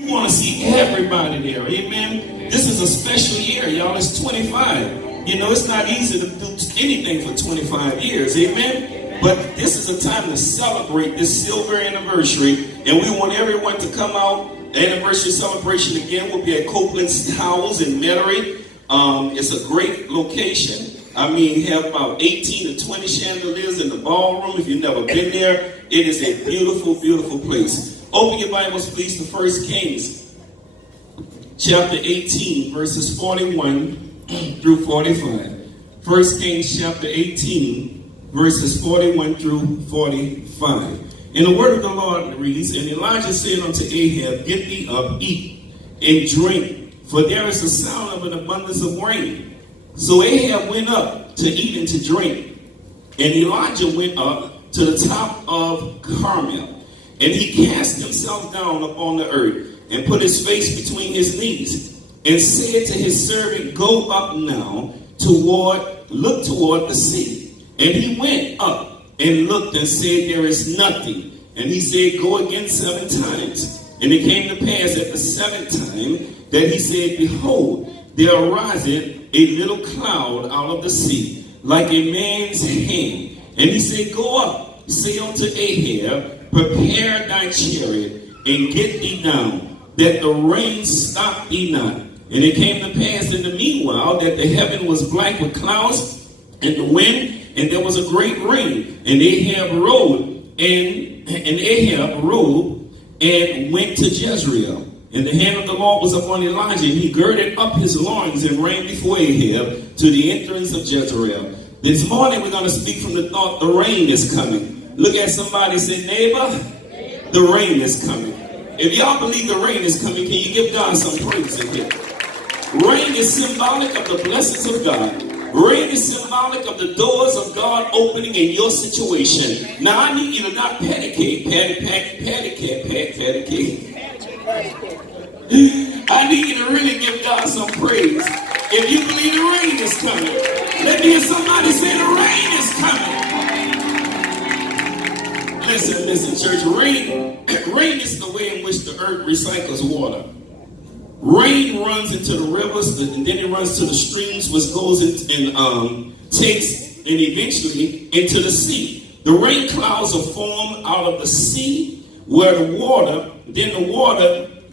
We want to see everybody there. Amen. This is a special year, y'all. It's 25. You know, it's not easy to do anything for 25 years. Amen. But this is a time to celebrate this silver anniversary. And we want everyone to come out. The anniversary celebration again will be at Copeland's Towers in Metairie. It's a great location. I mean, have about 18 to 20 chandeliers in the ballroom. If you've never been there, it is a beautiful, beautiful place. Open your Bibles, please, to 1 Kings, chapter 18, verses 41 through 45. 1 Kings, chapter 18, verses 41 through 45. And the word of the Lord reads, And Elijah said unto Ahab, Get thee up, eat, and drink, for there is a sound of an abundance of rain. So Ahab went up to eat and to drink, and Elijah went up to the top of Carmel. And he cast himself down upon the earth, and put his face between his knees, and said to his servant, Go up now, look toward the sea. And he went up, and looked, and said, There is nothing. And he said, Go again 7 times. And it came to pass at the 7th time, that he said, Behold, there ariseth a little cloud out of the sea, like a man's hand. And he said, Go up, say unto Ahab, Prepare thy chariot, and get thee down, that the rain stop thee not. And it came to pass in the meanwhile that the heaven was black with clouds, and the wind, and there was a great rain. And Ahab rode, and went to Jezreel. And the hand of the Lord was upon Elijah, and he girded up his loins and ran before Ahab to the entrance of Jezreel. This morning we're going to speak from the thought, the rain is coming. Look at somebody and say, neighbor, the rain is coming. If y'all believe the rain is coming, can you give God some praise in here? Rain is symbolic of the blessings of God. Rain is symbolic of the doors of God opening in your situation. Now I need you to not panicate. I need you to really give God some praise. If you believe the rain is coming, let me hear somebody say the rain is coming. Listen, church. Rain is the way in which the earth recycles water. Rain runs into the rivers, and then it runs to the streams, which goes and takes, and eventually into the sea. The rain clouds are formed out of the sea, where the water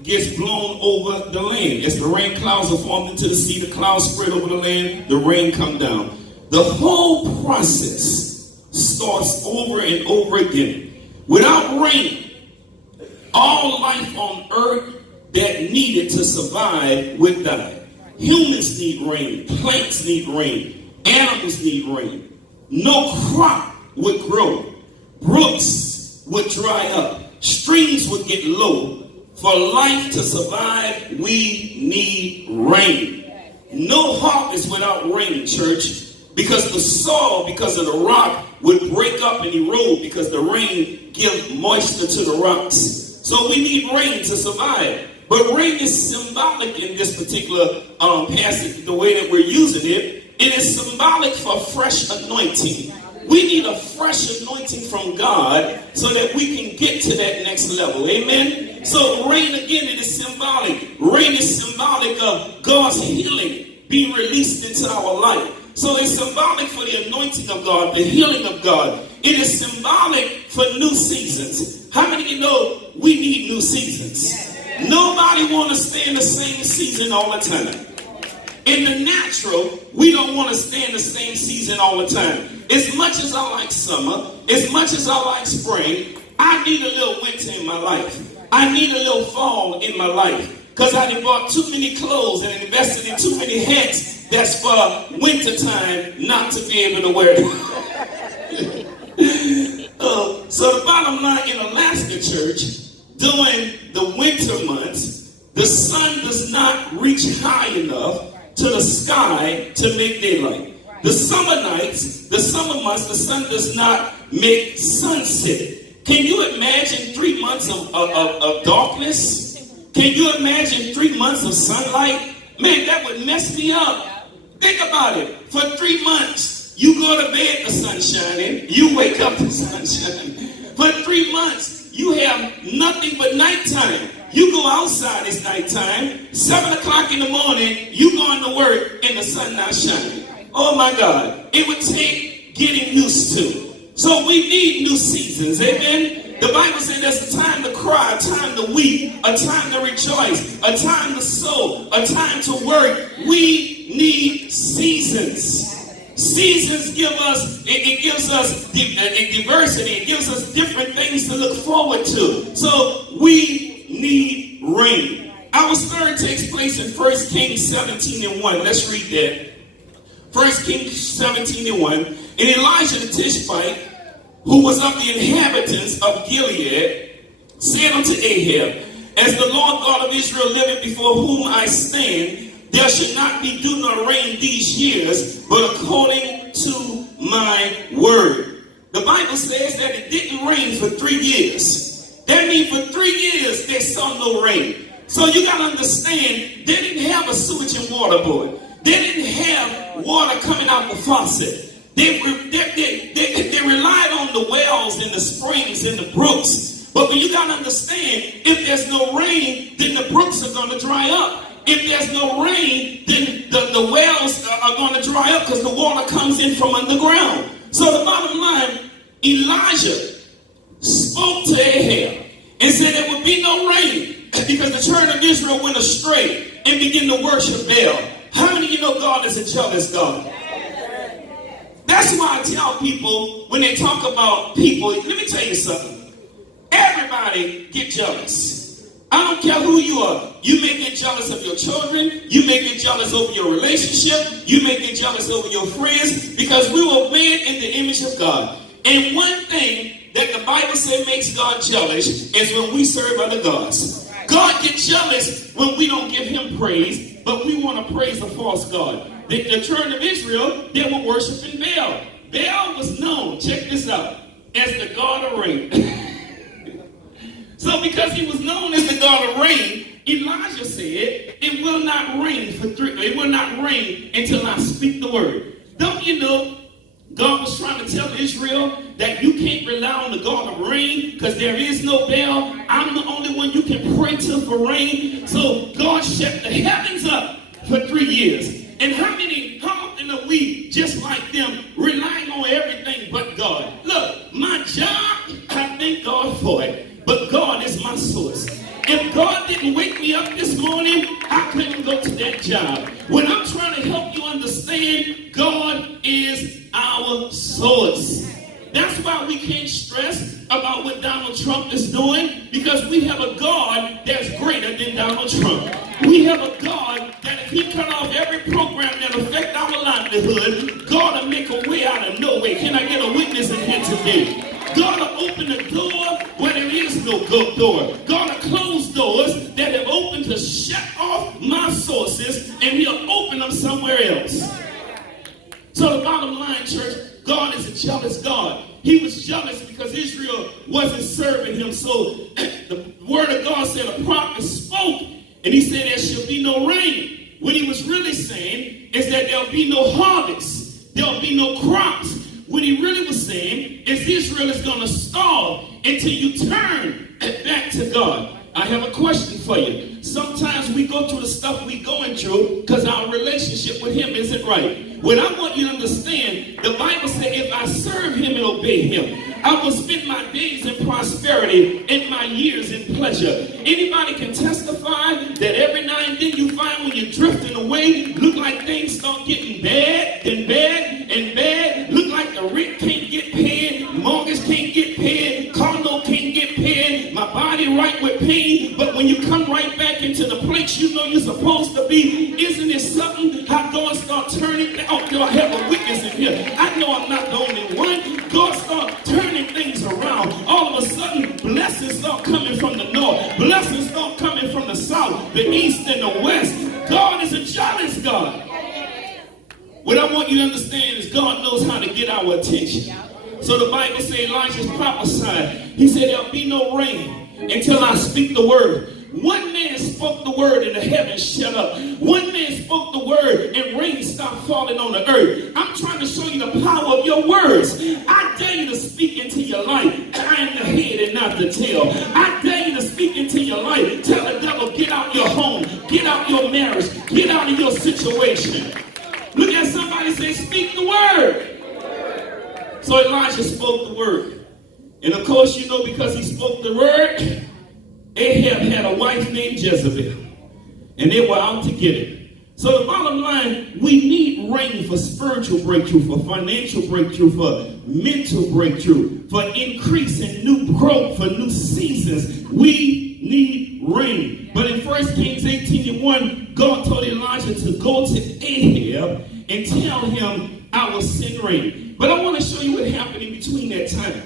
gets blown over the land. As the rain clouds are formed into the sea, the clouds spread over the land, the rain come down. The whole process starts over and over again. Without rain, all life on earth that needed to survive would die. Humans need rain, plants need rain, animals need rain. No crop would grow. Brooks would dry up. Streams would get low. For life to survive, we need rain. No harvest without rain, church. Because the soil, because of the rock, would break up and erode because the rain gives moisture to the rocks. So we need rain to survive. But rain is symbolic in this particular passage, the way that we're using it. It is symbolic for fresh anointing. We need a fresh anointing from God so that we can get to that next level. Amen? So rain, again, it is symbolic. Rain is symbolic of God's healing being released into our life. So it's symbolic for the anointing of God, the healing of God. It is symbolic for new seasons. How many of you know we need new seasons? Yes. Nobody want to stay in the same season all the time. In the natural, we don't want to stay in the same season all the time. As much as I like summer, as much as I like spring, I need a little winter in my life. I need a little fall in my life. Because I done bought too many clothes and invested in too many hats that's for winter time not to be able to wear it. So the bottom line, in Alaska, church, during the winter months, the sun does not reach high enough to the sky to make daylight. The summer nights, the summer months, the sun does not make sunset. Can you imagine 3 months of darkness? Can you imagine 3 months of sunlight? Man, that would mess me up. Think about it. For 3 months, you go to bed, the sun's shining. You wake up, the sun's shining. For 3 months, you have nothing but nighttime. You go outside, it's nighttime. 7 o'clock in the morning, you going to work and the sun not shining. Oh my God. It would take getting used to. So we need new seasons. Amen. The Bible says there's a time to cry, a time to weep, a time to rejoice, a time to sow, a time to work. We need seasons. Seasons give us, it gives us diversity. It gives us different things to look forward to. So we need rain. Our story takes place in 1 Kings 17:1. Let's read that. 1 Kings 17:1. And Elijah the Tishbite, who was of the inhabitants of Gilead, said unto Ahab, as the Lord God of Israel liveth before whom I stand, there should not be dew nor rain these years, but according to my word. The Bible says that it didn't rain for 3 years. That means for 3 years they saw no rain. So you got to understand, they didn't have a sewage and water board. They didn't have water coming out the faucet. They relied on the wells and the springs and the brooks. But when you got to understand, if there's no rain, then the brooks are going to dry up. If there's no rain, then the wells are going to dry up because the water comes in from underground. So the bottom line, Elijah spoke to Ahab and said there would be no rain because the children of Israel went astray and began to worship Baal. How many of you know God is a jealous God? That's why I tell people when they talk about people, let me tell you something. Everybody get jealous. I don't care who you are. You may get jealous of your children. You may get jealous over your relationship. You may get jealous over your friends because we were made in the image of God. And one thing that the Bible says makes God jealous is when we serve other gods. God gets jealous when we don't give him praise, but we want to praise a false God. The children of Israel, they were worshiping Baal. Baal was known, check this out, as the god of rain. So because he was known as the God of rain, Elijah said, it will not rain until I speak the word. Don't you know, God was trying to tell Israel that you can't rely on the God of rain because there is no Baal. I'm the only one you can pray to for rain. So God shut the heavens up for 3 years. And how often are we just like them, relying on everything but God? Look, my job, I thank God for it. But God is my source. If God didn't wake me up this morning, I couldn't go to that job. When I'm trying to help you understand, God is our source. That's why we can't stress about what Donald Trump is doing, because we have a God that's greater than Donald Trump. We have a God that if he cut off every program that affect our livelihood, God will make a way out of no way. Can I get a witness in here today? God will open the door where there is no door. God will close doors that have opened to shut off my sources, and he'll open them somewhere else. So the bottom line, church, God is a jealous God. He was jealous because Israel wasn't serving him. So the word of God said a prophet spoke, and he said there shall be no rain. What he was really saying is that there'll be no harvest. There'll be no crops. What he really was saying is Israel is going to starve until you turn back to God. I have a question for you. Sometimes we go through the stuff we're going through because our relationship with him isn't right. What I want you to understand, the Bible said if I serve him and obey him, I will spend my days in prosperity and my years in pleasure. Anybody can testify that every now and then you find when you're drifting away, look like things start getting bad and bad and bad. Look like the rent can't get paid, mortgage can't get paid, condo can't get paid, my body right with pain. But when you come right back into the place you know you're supposed to be, isn't it something how God start turning? Oh, do I have a witness in here? I know I'm not the only one. God start turning things around. All of a sudden, blessings start coming from the north. Blessings start coming from the south, the east, and the west. God is a jealous God. What I want you to understand is God knows how to get our attention. So the Bible says Elijah's prophesied. He said there'll be no rain until I speak the word. One man spoke the word and the heavens shut up. One man spoke the word and rain stopped falling on the earth. I'm trying to show you the power of your words. I dare you to speak into your life. I am the head and not the tail. I dare you to speak into in your life. Tell the devil, get out your home, get out your marriage, get out of your situation. Look at somebody and say, speak the word. So Elijah spoke the word. And of course, you know, because he spoke the word, Ahab had a wife named Jezebel. And they were out to get it. So the bottom line, we need rain for spiritual breakthrough, for financial breakthrough, for mental breakthrough, for increase in new growth, for new seasons. We need rain. But in 1 Kings 18:1, God told Elijah to go to Ahab and tell him, I will send rain. But I want to show you what happened in between that time.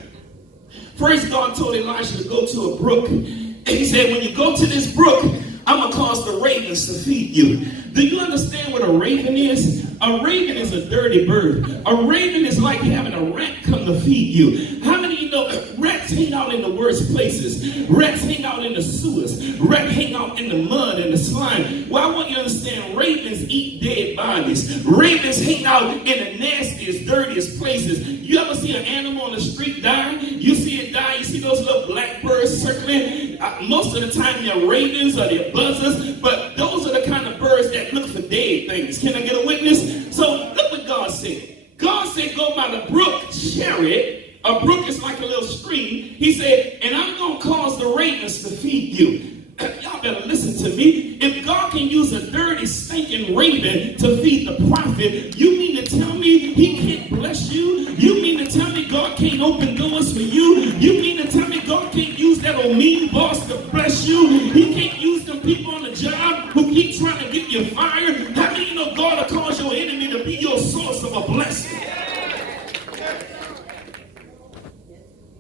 First, God told Elijah to go to a brook. And he said, when you go to this brook, I'm going to cause the ravens to feed you. Do you understand what a raven is? A raven is a dirty bird. A raven is like having a rat come to feed you. How many of you know rats hang out in the worst places? Rats hang out in the sewers. Rats hang out in the mud and the slime. Well, I want you to understand, ravens eat dead bodies. Ravens hang out in the nastiest, dirtiest places. You ever see an animal on the street die? You see it die, you see those little black birds circling. Most of the time they're ravens or they're buzzers, but those are the kind of birds that look for dead things. Can I get a witness? So look what God said. God said, go by the brook Cherith. A brook is like a little stream. He said, and I'm going to cause the ravens to feed you. Y'all better listen to me. If God can use a dirty, stinking raven to feed the prophet, you mean to tell me he can't bless you? You mean to tell me God can't open doors for you? You mean to tell me God can't use that old mean boss to bless you? He can't use them people on the job who keep trying to get you fired? How many of you know God will cause your enemy to be your source of a blessing?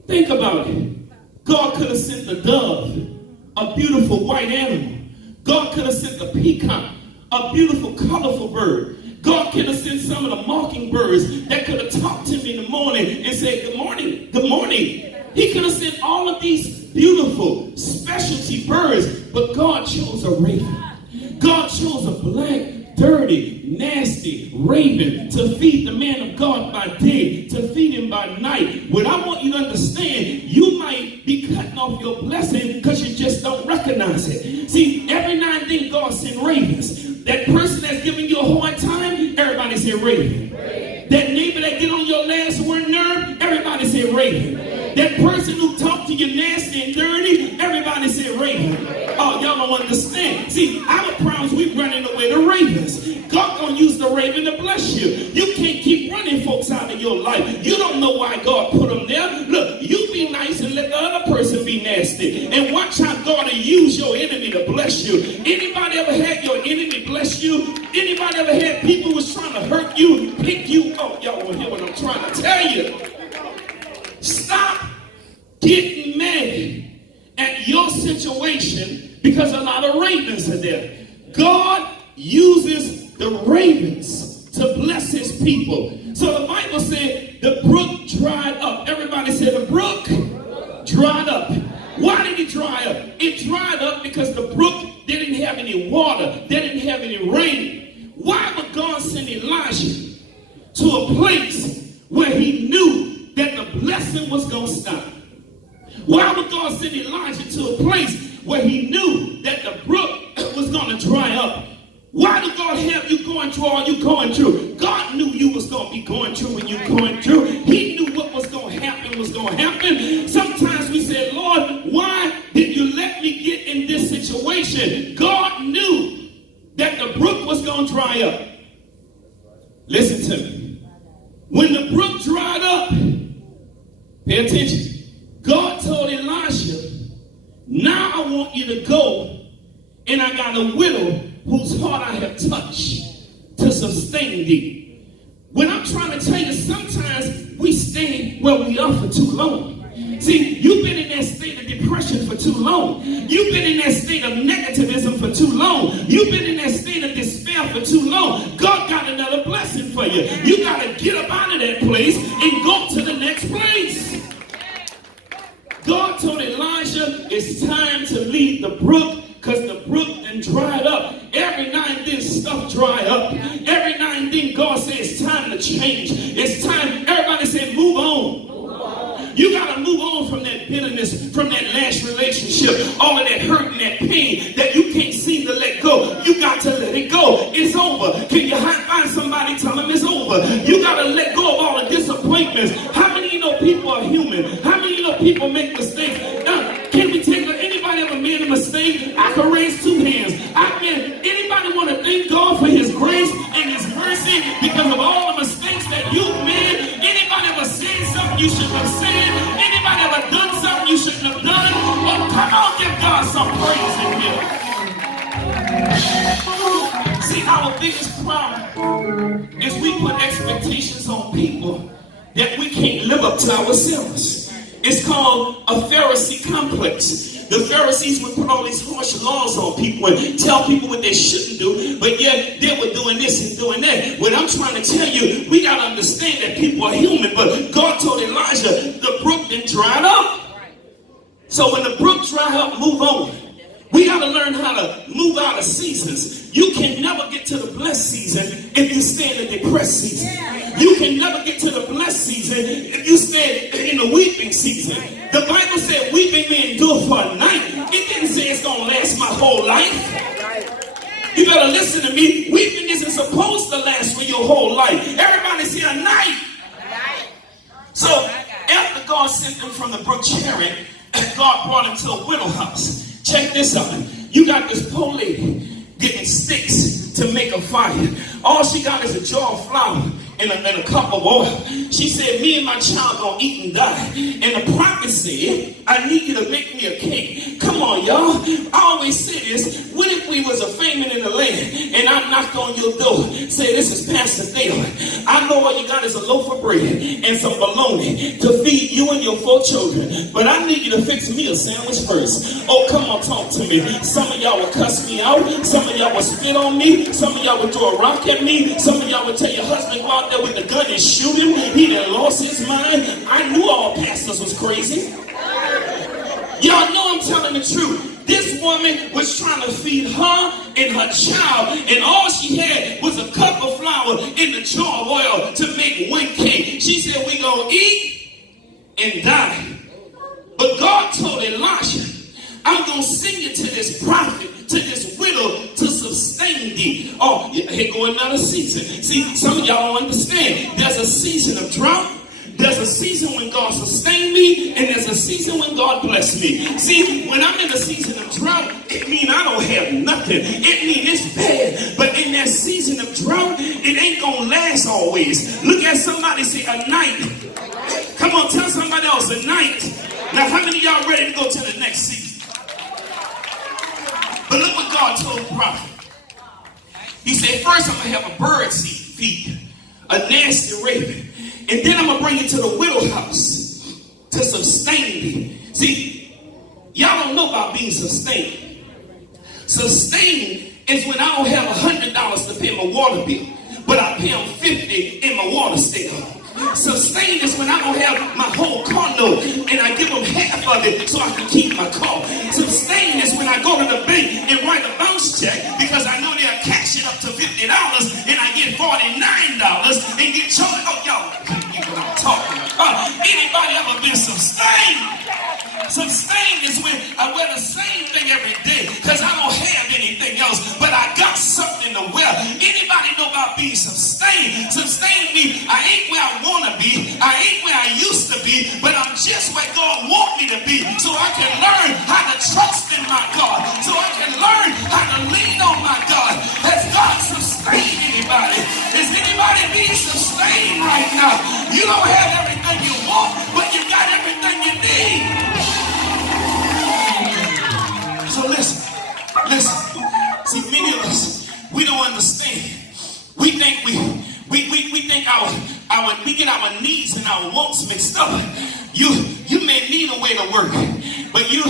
Think about it. God could have sent the dove, a beautiful white animal. God could have sent the peacock, a beautiful, colorful bird. God could have sent some of the mockingbirds that could have talked to me in the morning and said, good morning, good morning. He could have sent all of these beautiful specialty birds, but God chose a raven. God chose a black, dirty, nasty raven to feed the man of God by day, to feed him by night. What I want you to understand, you might be cutting off your blessing because you just don't recognize it. See, every now and then God sends ravens. That person that's giving you a hard time, everybody say raven. That neighbor that get on your last word nerve, everybody say raven. That person who talked to you nasty and dirty, everybody say raven. Oh, y'all don't understand. See, our problems, we running away to ravens. God gonna use the raven to bless you. You can't keep running folks out of your life. You don't know why God put them there. Look, you be nice and let the other person be nasty. And watch how God will use your enemy to bless you. Anybody ever had your enemy bless you? Anybody ever had people who was trying to hurt you, pick you up? Y'all won't hear what I'm trying to tell you. Stop getting mad at your situation because a lot of ravens are there. God uses the ravens to bless his people. So the Bible said the brook dried up. Everybody said the brook dried up. Why did it dry up? It dried up because the brook didn't have any water. They didn't have any rain. Why would God send Elijah to a place where he knew that the blessing was going to stop? Why would God send Elijah to a place where he knew that the brook was going to dry up? Why did God have you going through all you going through? God knew you was going to be going through when you going through. He knew what was going to happen was going to happen. Sometimes we say, Lord, why did you let me get in this situation? God knew that the brook was going to dry up. Listen to me. When the brook dried up, pay attention. God told Elisha, now I want you to go, and I got a widow whose heart I have touched to sustain thee. When I'm trying to tell you, sometimes we stay where we are for too long. See, you've been in that state of depression for too long. You've been in that state of negativism for too long. You've been in that state of despair for too long. God got another blessing for you. You got to get up out of that place and go to the next place. God told Elijah, it's time to leave the brook because the brook then dried up. Every now and then stuff dry up. Every now and then God says it's time to change. It's time. Everybody say move on. You got to move on from that bitterness, from that last relationship, all of that hurt You got to let it go. It's over. Can you find somebody, tell them it's over? You got to let go of all the disappointments. How many of you know people are human? How many of you know people make mistakes? Can we take anybody ever made a mistake? I can raise 2 hands. Anybody want to thank God for his grace and his mercy because of all the mistakes that you've made? Anybody ever said something you shouldn't have said? Anybody ever done something you shouldn't have done? Oh, come on, give God some praise in here. See, our biggest problem is we put expectations on people that we can't live up to ourselves. It's called a Pharisee complex. The Pharisees would put all these harsh laws on people and tell people what they shouldn't do, but yet they were doing this and doing that. What I'm trying to tell you, we got to understand that people are human, but God told Elijah the brook didn't dry up. So when the brook dry up, move on. We got to learn how to move out of seasons. You can never get to the blessed season if you stay in the depressed season. You can never get to the blessed season if you stay in the weeping season. The Bible said weeping may endure for a night. It didn't say it's going to last my whole life. You better listen to me. Weeping isn't supposed to last for your whole life. Everybody say a night. So after God sent them from the brook Cherith, God brought them to a widow house. Check this out. You got this poor lady getting sticks to make a fire. All she got is a jar of flour and a cup of oil. She said, me and my child gonna eat and die. And the prophet said, I need you to make me a cake. Come on, y'all. I always say this. What if we was a famine in the land and I knocked on your door, say, this is Pastor Dale. I know all you got is a loaf of bread and some bologna to feed you and your 4 children. But I need you to fix me a sandwich first. Oh, come on, talk to me. Some of y'all would cuss me out. Some of y'all would spit on me. Some of y'all would throw a rock at me. Some of y'all would tell your husband, go out there with the gun and shoot him. He done lost his mind. I knew all pastors was crazy. Y'all know I'm telling the truth. This woman was trying to feed her and her child, and all she had was a cup of flour in the jar of oil to make 1 cake. She said, we gonna eat and die. But God told Elisha, I'm gonna send you to this prophet, to this widow, to sustain thee. Oh, here go another season. See, some of y'all don't understand. There's a season of drought. There's a season when God sustained me, and there's a season when God blessed me. See, when I'm in a season of drought, it means I don't have nothing. It means it's bad. But in that season of drought, it ain't gonna last always. Look at somebody, say a night. Come on, tell somebody else a night. Now, how many of y'all ready to go to the next season? But look what God told the prophet. He said, first I'm gonna have a bird feed, a nasty raven. And then I'm going to bring you to the widow house to sustain me. See, y'all don't know about being sustained. Sustained is when I don't have $100 to pay my water bill, but I pay them $50 in my water stay on. Sustained is when I don't have my whole car note and I give them half of it so I can keep my car. Sustained is when I go to the bank and write a bounce check because I know they'll cash it up to $50 and I get $49 and get charged. Oh, y'all, you know what I'm talking about. Anybody ever been sustained? Sustained is when I wear the same thing every day because I don't have anything else, but I got something to wear. Anybody know about being sustained? Sustained me, I ain't where I want to be. I ain't where I used to be, but I'm just where God wants me to be so I can learn how to trust in my God, so I can learn how to lean on my God. Has God sustained anybody? Is anybody being sustained right now? You don't have everything you want, but you got everything you need. So listen. See, many of us, we don't understand. We think we think we get our needs and our wants mixed up. You may need a way to work, but you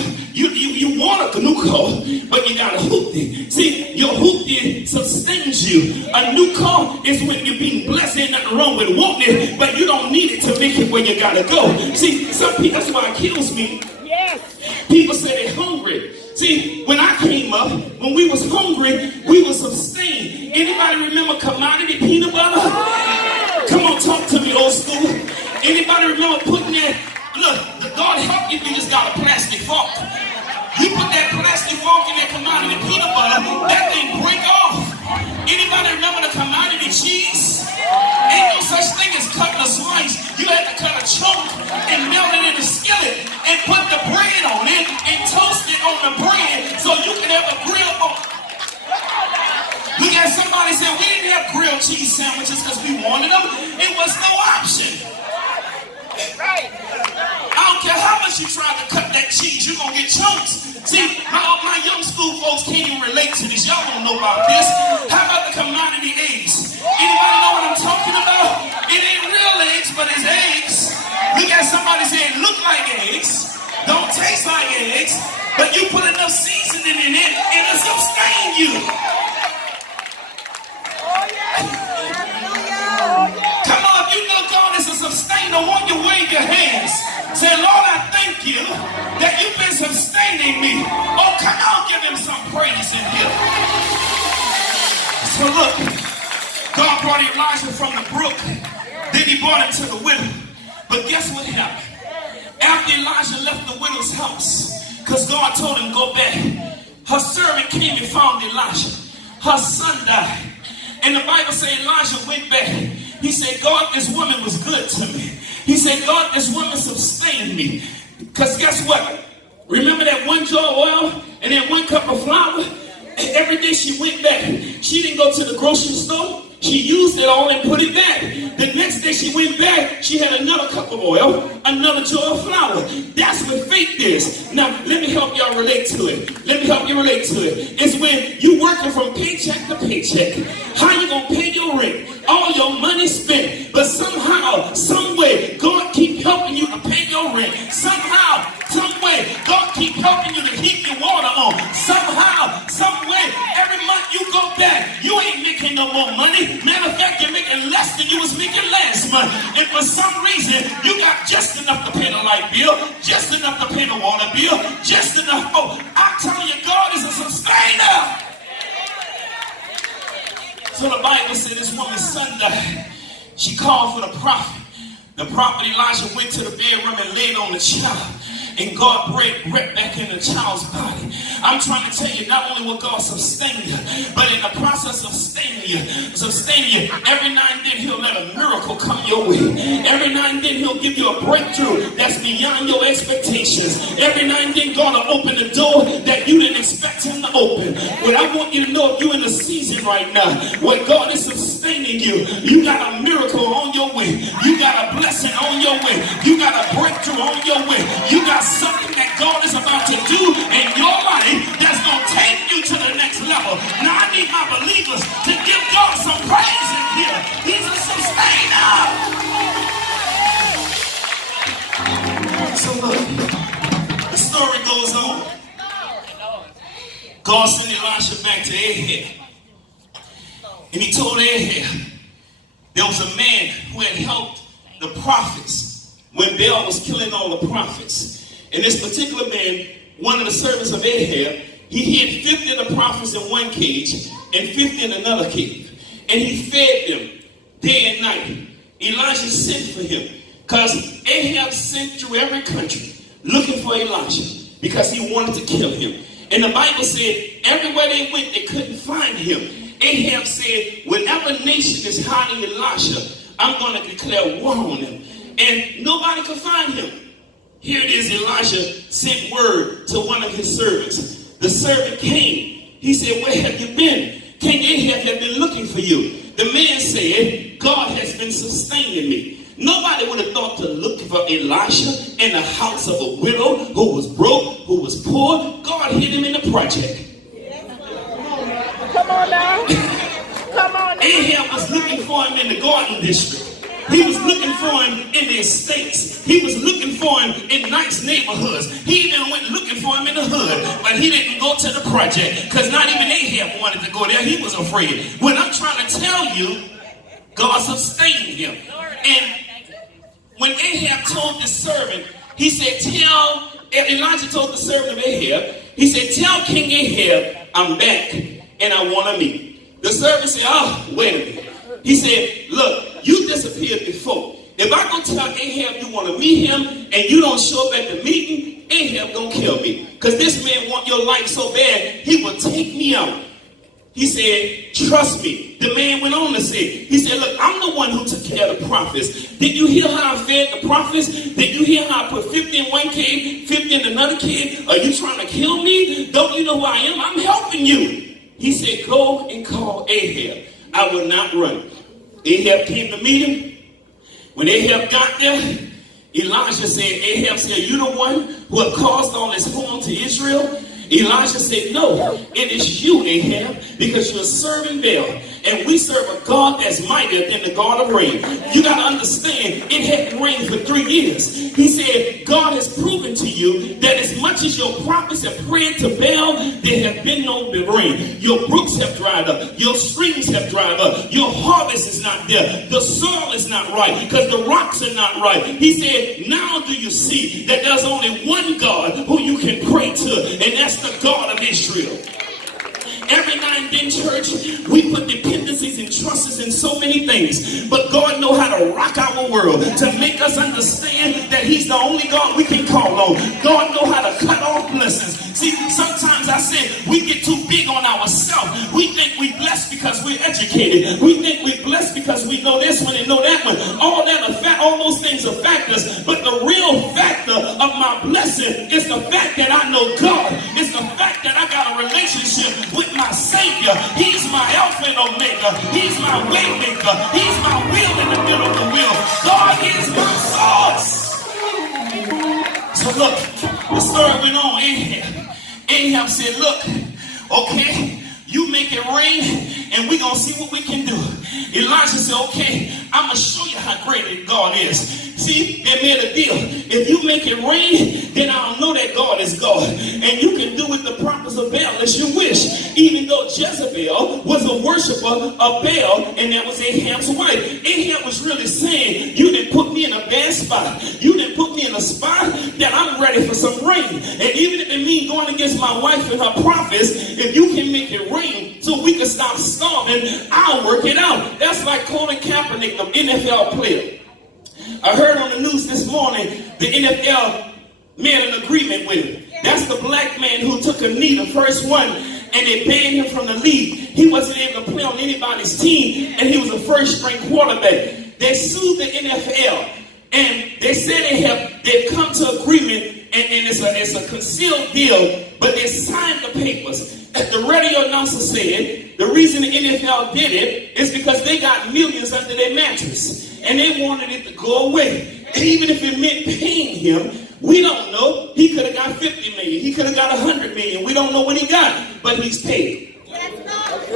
want a new car, but you got a hoopty. See, your hoopty sustains you. A new car is when you're being blessed. Ain't nothing wrong with wanting it, but you don't need it to make it where you gotta go. See, some people, that's why it kills me. Yes. People say they're hungry. See, when I came up, when we was hungry, we were sustained. Anybody remember commodity peanut butter? Come on, talk to me, old school. Anybody remember putting that? Look, God help you if you just got a plastic fork. You put that plastic fork in that commodity peanut butter, that thing break off. grilled cheese sandwiches because we wanted them. It was no option. Right. I don't care how much you try to cut that cheese, you're going to get chunks. See, my young school folks can't even relate to this. Y'all don't know about this. How about the commodity eggs? Anybody know what I'm talking about? It ain't real eggs, but it's eggs. Look at somebody saying, look like eggs, don't taste like eggs, but you put enough seasoning in it, and it'll sustain you. Come on, if you know God is a sustainer, won't you wave your hands? Say, Lord, I thank you that you've been sustaining me. Oh, come on, give him some praise in here. So look, God brought Elijah from the brook, then he brought him to the widow. But guess what happened? After Elijah left the widow's house, because God told him go back, her servant came and found Elijah. Her son died. And the Bible says Elijah went back. He said, God, this woman was good to me. He said, God, this woman sustained me. Because guess what? Remember that one jar of oil and that 1 cup of flour? And every day she went back. She didn't go to the grocery store. She used it all and put it back. The next day she went back, she had another cup of oil, another jar of flour. That's what faith is. Now, let me help y'all relate to it. Let me help you relate to it. It's when you working from paycheck to paycheck. How you going to pay your rent? All your money spent. But somehow, some way, God keep helping you to pay your rent. Somehow, some way, God keep helping you to keep your water on. Somehow, some way, every month you go back, you ain't making no more money. Matter of fact, you're making less than you was making last month. And for some reason, you got just enough to pay the light bill, just enough to pay the water bill, just enough. Oh, I tell you, God is a sustainer. So the Bible said this woman's son died. She called for the prophet. The prophet Elijah went to the bedroom and laid on the child. And God breathed back in the child's body. I'm trying to tell you, not only will God sustain you, but in the process of sustaining you, every now and then he'll let a miracle come your way. Every now and then he'll give you a breakthrough that's beyond your expectations. Every now and then God will open the door that you didn't expect him to open. But I want you to know, if you're in a season right now where God is sustaining you, you got a miracle on your way. You got a blessing on your way. You got a breakthrough on your way. You got something that God is about to do in your life that's going to take you to the next level. Now I need my believers to give God some praise in here. He's a sustainer. So look, the story goes on. God sent Elisha back to Ahab. And he told Ahab there was a man who had helped the prophets when Baal was killing all the prophets. And this particular man, one of the servants of Ahab, he hid 50 of the prophets in one cage and 50 in another cave. And he fed them day and night. Elijah sent for him because Ahab sent through every country looking for Elijah because he wanted to kill him. And the Bible said everywhere they went, they couldn't find him. Ahab said, whatever nation is hiding Elisha, I'm going to declare war on them. And nobody could find him. Here it is, Elijah sent word to one of his servants. The servant came. He said, where have you been? King Ahab have been looking for you. The man said, God has been sustaining me. Nobody would have thought to look for Elisha in the house of a widow who was broke, who was poor. God hid him in the project. Come on now. Come on now. Ahab was looking for him in the garden district. He was looking for him in the estates. He was looking for him in nice neighborhoods. He even went looking for him in the hood. But he didn't go to the project because not even Ahab wanted to go there. He was afraid. What I'm trying to tell you, God sustained him. And when Ahab told the servant, he said, Elijah told the servant of Ahab, he said, tell King Ahab I'm back and I want to meet. The servant said, oh, wait a minute. He said, look, you disappeared before. If I go tell Ahab you want to meet him and you don't show up at the meeting, Ahab gonna kill me. Because this man want your life so bad, he will take me out. He said, trust me. The man went on to say, he said, look, I'm the one who took care of the prophets. Did you hear how I fed the prophets? Did you hear how I put 50 in one cave, 50 in another cave? Are you trying to kill me? Don't you know who I am? I'm helping you. He said, go and call Ahab. I will not run. Ahab came to meet him. When Ahab got there, Elijah said, Ahab said, "You the one who have caused all this harm to Israel?" Elijah said, "No, it is you, Ahab, because you're serving Baal. And we serve a God that's mightier than the God of rain." You got to understand, it hadn't rained for 3 years. He said, God has proven to you that as much as your prophets have prayed to Baal, there have been no rain. Your brooks have dried up. Your streams have dried up. Your harvest is not there. The soil is not right because the rocks are not right. He said, now do you see that there's only one God who you can pray to, and that's the God of Israel. Every now and then, church, we put dependencies and trusts in so many things. But God knows how to rock our world to make us understand that He's the only God we can call on. God knows how to cut off blessings. See, sometimes I said we get too big on ourselves. We think we're blessed because we're educated. We think we're blessed because we know this one and know that one. All those things are factors. But the real factor of my blessing is the fact that I know God. It's the fact that I got a relationship with my Savior. He's my Alpha and Omega. He's my way maker. He's my wheel in the middle of the wheel. God is my source. So look, the story went on. Ahab said, "Look, okay, you make it rain and we're going to see what we can do." Elijah said, "Okay, I'm going to show you how great God is." See, they made a deal. If you make it rain, then I'll know that God is God. And you can do with the prophets of Baal as you wish. Even though Jezebel was a worshiper of Baal, and that was Ahab's wife. Ahab was really saying, you didn't put me in a bad spot. You didn't put me in a spot that I'm ready for some rain. And even if it means going against my wife and her prophets, if you can make it rain so we can stop starving, I'll work it out. That's like Colin Kaepernick, the NFL player. I heard on the news this morning, the NFL made an agreement with him. That's the black man who took a knee, the first one, and they banned him from the league. He wasn't able to play on anybody's team, and he was a first-string quarterback. They sued the NFL, and they said they've come to agreement, and it's a concealed deal, but they signed the papers. As the radio announcer said, the reason the NFL did it is because they got millions under their mattress. And they wanted it to go away. Even if it meant paying him, we don't know. He could have got 50 million. He could have got 100 million. We don't know what he got. But he's paid.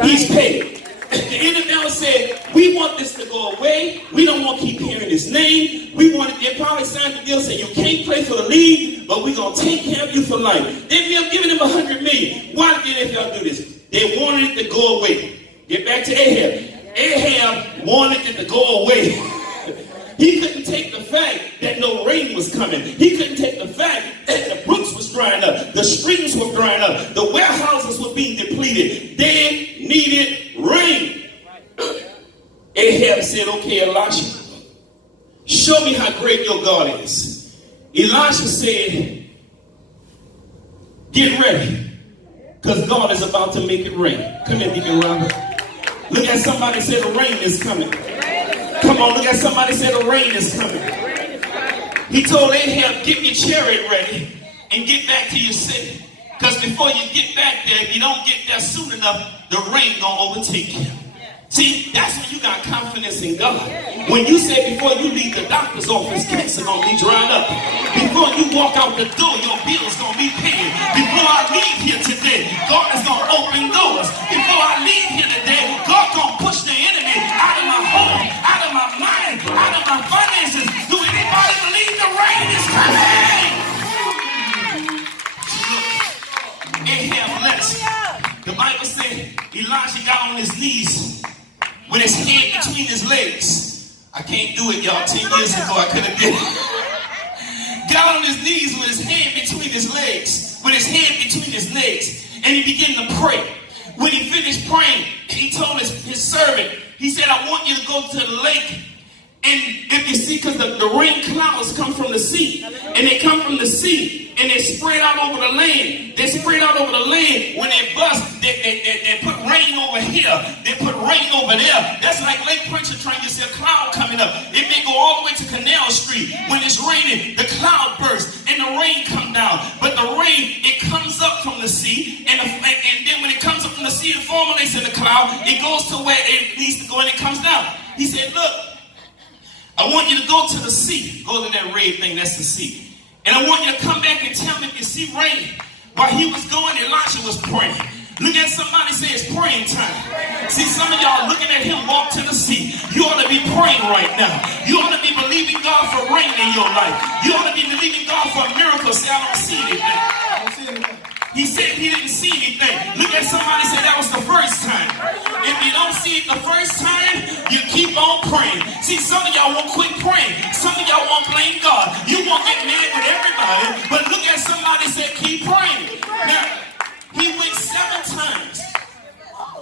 He's paid. The NFL said, we want this to go away. We don't want to keep hearing his name. They probably signed the deal saying you can't play for the league, but we're going to take care of you for life. They may have given him 100 million. Why did the NFL do this? They wanted it to go away. Get back to Ahab. Ahab wanted it to go away. He couldn't take the fact that no rain was coming. He couldn't take the fact that the brooks was drying up. The streams were drying up. The warehouses were being depleted. They needed rain. Ahab said, "Okay, Elisha, show me how great your God is." Elisha said, "Get ready, because God is about to make it rain." Come here, Deacon Robert. Look at somebody say the rain is coming. Come on, look at somebody say the rain is coming. He told Ahab, "Get your chariot ready and get back to your city. Because before you get back there, if you don't get there soon enough, the rain gonna overtake you." See, that's when you got confidence in God. When you say before you leave the doctor's office, cancer gonna be dried up. Before you walk out the door, your bill's gonna be paid. Before I leave here today, God is gonna open doors. Before I leave here today, God gonna push the enemy out of my home, out of my mind, out of my finances. Do anybody believe the rain is coming? Look, Ahab left. The Bible said Elijah got on his knees with his hand between his legs. I can't do it, y'all. 10 years ago, I could have did it. Got on his knees with his hand between his legs. With his hand between his legs. And he began to pray. When he finished praying, he told his servant, he said, "I want you to go to the lake. And if you see, because the rain clouds come from the sea. And they come from the sea. And they spread out over the land. They spread out over the land. When they bust, they put rain over here. They put rain over there. That's like Lake Pontchartrain. You see a cloud coming up. It may go all the way to Canal Street. When it's raining, the cloud bursts and the rain comes down. But the rain, it comes up from the sea. And then when it comes up from the sea, see it formulates in the cloud. It goes to where it needs to go and it comes down. He said, look, I want you to go to the sea. Go to that red thing, that's the sea. And I want you to come back and tell me if you see rain. While he was going, Elijah was praying. Look at somebody, say it's praying time. See, some of y'all looking at him walk to the sea. You ought to be praying right now. You ought to be believing God for rain in your life. You ought to be believing God for miracles. Say, I don't see anything. He said he didn't see anything. Look at somebody, say that was the first time. If you don't see it the first time, you keep on praying. See, some of y'all won't quit praying. Some of y'all won't blame God. You won't get mad with everybody. But look at somebody, say keep praying. Now, he went 7 times.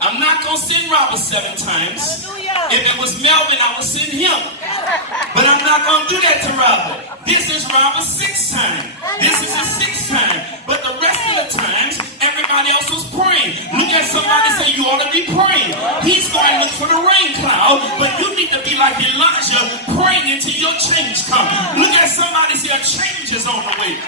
I'm not going to send Robert 7 times. If it was Melvin, I would send him. But I'm not going to do that to Robert. This is Robert's 6th time. This is his 6th time. But the rest of the times, everybody else was praying. Look at somebody and say, you ought to be praying. He's going to look for the rain cloud, but you need to be like Elijah, praying until your change comes. Look at somebody and say, a change is on the way.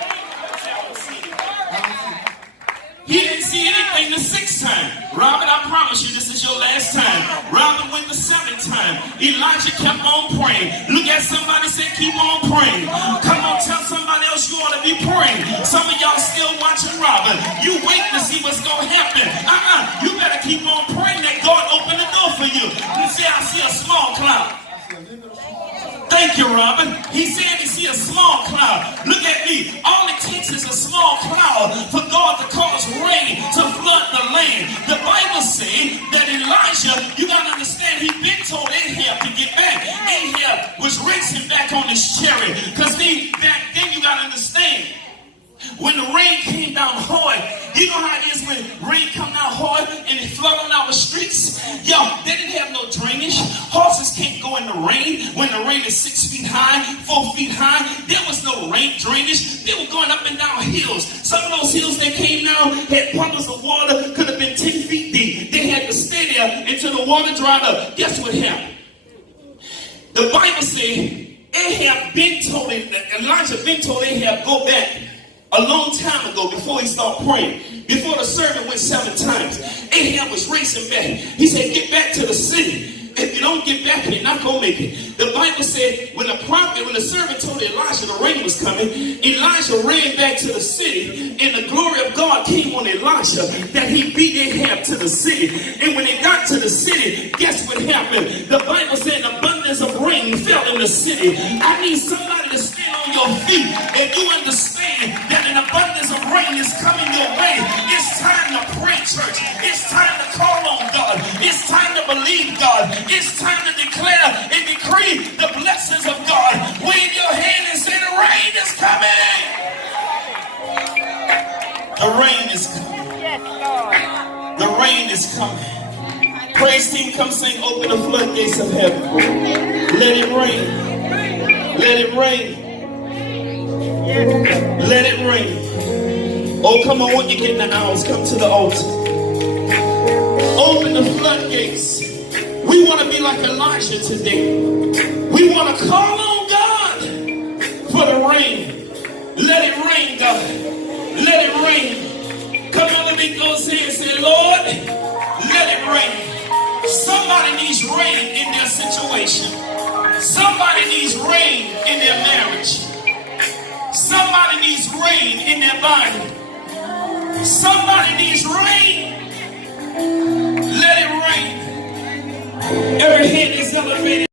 He didn't see anything the 6th time. Robert, I promise you, this is your last time. Robert went the 7th time. Elijah kept on praying. Look at somebody, say, keep on praying. Come on, tell somebody else you ought to be praying. Some of y'all still watching Robert. You wait to see what's going to happen. You better keep on praying that God open the door for you. You say, I see a small cloud. Thank you, Robin. He said he see a small cloud. Look at me. All it takes is a small cloud for God to cause rain to flood the land. The Bible says that Elijah, you got to understand, he been told Ahab to get back. Ahab was racing back on his chariot. Because back then you got to understand, when the rain came down hard, you know how it is when rain come down hard and it flood on our streets? Yo, they didn't have no drainage. Horses can't go in the rain when the rain is 6 feet high, 4 feet high. There was no rain drainage. They were going up and down hills. Some of those hills that came down had puddles of water, could have been 10 feet deep. They had to stay there until the water dried up. Guess what happened? The Bible says Elijah been told Ahab, go back. A long time ago, before he started praying, before the servant went 7 times, Ahab was racing back. He said, get back to the city. If you don't get back, you're not going to make it. The Bible said when the servant told Elijah the rain was coming, Elijah ran back to the city, and the glory of God came on Elijah that he beat Ahab to the city. And when they got to the city, guess what happened? The Bible said an abundance of rain fell in the city. I need somebody to stand on your feet if you understand that an abundance of rain is coming your way. It's time to pray, church. It's time to call on God. It's time to believe God. It's time to declare and decree the blessings of God. Wave your hand and say, the rain is coming. The rain is coming. Yes, Lord. The rain is coming. Praise team, come sing, open the floodgates of heaven. Let it rain. Let it rain. Let it rain. Oh, come on, when you get in the house, come to the altar. Open the floodgates. We want to be like Elijah today. We want to call on God for the rain. Let it rain, God. Let it rain. Come on, let me go say and say, Lord, let it rain. Somebody needs rain in their situation. Somebody needs rain in their marriage. Somebody needs rain in their body. Somebody needs rain. Let it rain. Every head is elevated.